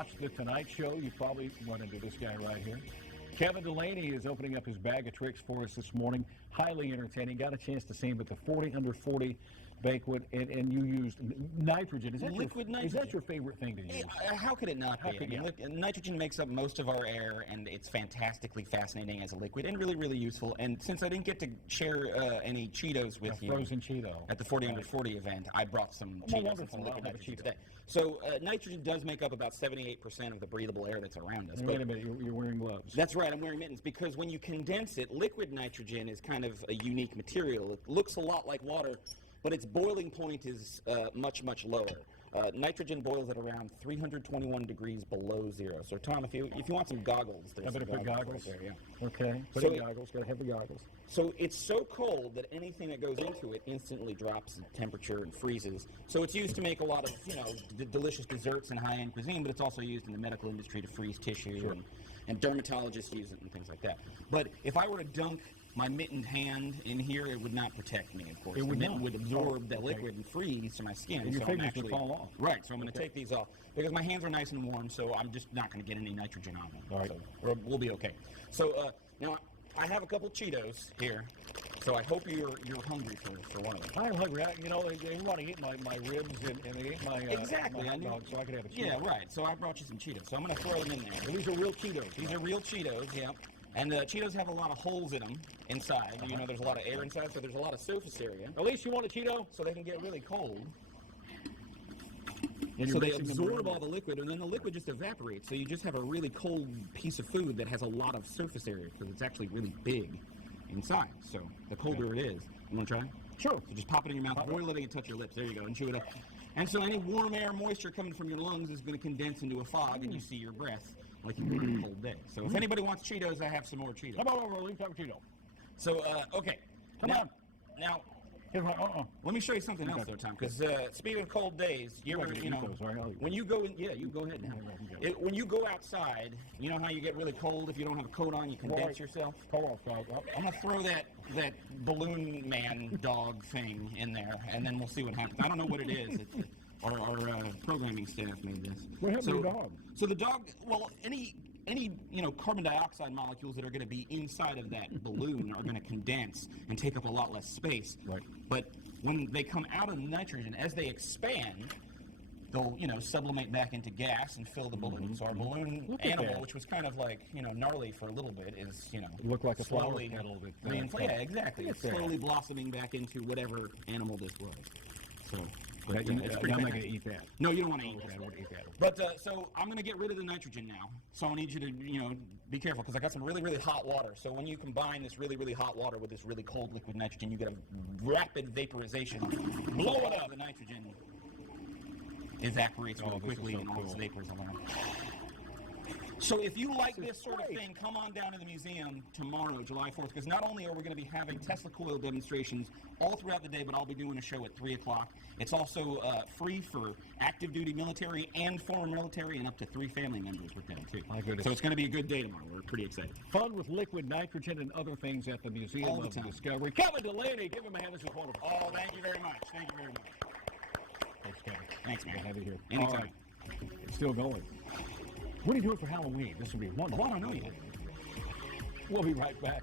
Watch the Tonight Show, you probably run into this guy right here. Kevin Delaney is opening up his bag of tricks for us this morning. Highly entertaining. Got a chance to see him at the 40 under 40 banquet, and you used nitrogen. Is that liquid nitrogen? Is that your favorite thing to use? How could it not be? Nitrogen makes up most of our air, and it's fantastically fascinating as a liquid and really, really useful. And since I didn't get to share any Cheetos with you frozen Cheeto at the 40 under 40 event, I brought some Cheetos and some liquid nitrogen today. So nitrogen does make up about 78% of the breathable air that's around us. And wait a minute, you're wearing gloves. That's right, I'm wearing mittens, because when you condense it, liquid nitrogen is kind of a unique material. It looks a lot like water, but its boiling point is much, much lower. Nitrogen boils at around 321 degrees below zero. So, Tom, if you want some goggles, there's some goggles right there. Yeah. Okay. Put goggles. Got to have the goggles. So it's so cold that anything that goes into it instantly drops in temperature and freezes. So it's used to make a lot of delicious desserts and high-end cuisine, but it's also used in the medical industry to freeze tissue, sure. and dermatologists use it and things like that. But if I were to dunk my mittened hand in here, it would not protect me, of course. It would the mitten would absorb the liquid and freeze to my skin. And your fingers would fall off. Right, so I'm going to take these off because my hands are nice and warm, so I'm just not going to get any nitrogen on them. All right. So we'll be okay. So now I have a couple Cheetos here, so I hope you're hungry for one of them. I'm hungry. They want to eat my ribs and they ate my exactly. my dog, so I could have a Cheeto. Yeah, right. So I brought you some Cheetos. So I'm going to throw them in there. Well, these are real Cheetos. These are real Cheetos. Yeah. And Cheetos have a lot of holes in them inside. You know, there's a lot of air inside, so there's a lot of surface area. At least you want a Cheeto? So they can get really cold. And so they absorb all the liquid, and then the liquid just evaporates. So you just have a really cold piece of food that has a lot of surface area because it's actually really big inside. So the colder it is. You want to try? Sure. So just pop it in your mouth, or letting it touch your lips. There you go, and chew it up. And so any warm air moisture coming from your lungs is going to condense into a fog, and you see your breath like you would on a cold day. So if anybody wants Cheetos, I have some more Cheetos. Come on over, leave some Cheeto. So, okay. Come on. Now, let me show you something else, though, Tom, because speaking of cold days, when you go in, you go ahead now. When you go outside, you know how you get really cold if you don't have a coat on, you condense yourself? I'm going to throw that balloon man dog thing in there, and then we'll see what happens. I don't know what it is. Our programming staff made this. What happened to the dog? So the dog, well, any carbon dioxide molecules that are going to be inside of that balloon are going to condense and take up a lot less space. Right. But when they come out of nitrogen, as they expand, they'll sublimate back into gas and fill the balloon. So our balloon animal, which was kind of like, gnarly for a little bit, is, look like a slowly flower petal. Yeah, exactly. It's slowly blossoming back into whatever animal this was. So, I'm not going to eat that. No, you don't want to eat that. I don't want to eat that. But so I'm going to get rid of the nitrogen now. So I need you to be careful because I got some really, really hot water. So when you combine this really, really hot water with this really cold liquid nitrogen, you get a rapid vaporization. Blow it up. The nitrogen evaporates really quickly and all those vapors around. So if you like this sort of thing, come on down to the museum tomorrow, July 4th, because not only are we going to be having Tesla coil demonstrations all throughout the day, but I'll be doing a show at 3 o'clock. It's also free for active duty military and former military and up to 3 family members with them, too. My goodness. So it's going to be a good day tomorrow. We're pretty excited. Fun with liquid nitrogen and other things at the Museum of Discovery. Kevin Delaney, give him a hand. This is wonderful. Oh, thank you very much. Thank you very much. Thanks, Kevin. Thanks, man. Good to have you here. Anytime. All right. It's still going. What are you doing for Halloween? This will be wonderful. Oh, I don't know yet. We'll be right back.